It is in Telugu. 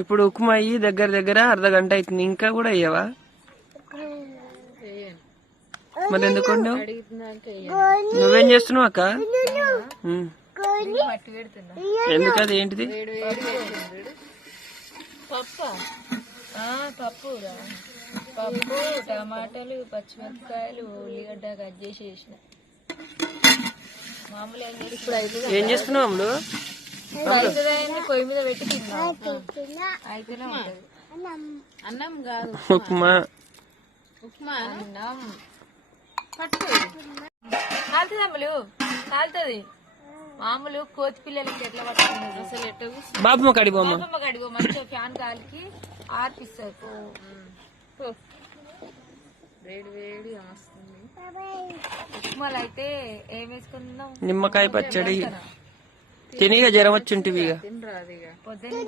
ఇప్పుడు ఉప్మా అయ్యి దగ్గర దగ్గర అర్ధగంట అవుతుంది, ఇంకా కూడా అయ్యావా? మరి ఎందుకు వండావు? నువ్వేం చేస్తున్నావు అక్క? ఎందుకు? అది ఏంటిది? పప్పు, టమాటాలు, పచ్చిమిరపకాయలు, ఉల్లిగడ్డ కట్ చేసి వేసిన. మామూలు ఏం చేస్తున్నావు అమ్ములు? పొయ్యి మీద పెట్టి అయితేనే ఉంటది. అన్నం కాదు, ఉప్మా. ఉప్మా అన్నం కాలుతుంది అమ్ములు, కాలుతుంది. మామూలు కోతి పిల్లలకి ఎట్లా పట్టుకున్నది అసలు ఎట్లా బాబమ్మ కడిగోమ్మ కడిగో మంచిగా ఫ్యాన్ కాలికి ఆర్పిస్తారు. వేడి వేడి వస్తుంది. ఉప్మాలు అయితే ఏం వేసుకుందాం? నిమ్మకాయ పచ్చడి తినిగా జ్వరం వచ్చి ఉంటుంది. తినరాదు ఇక పొద్దున్న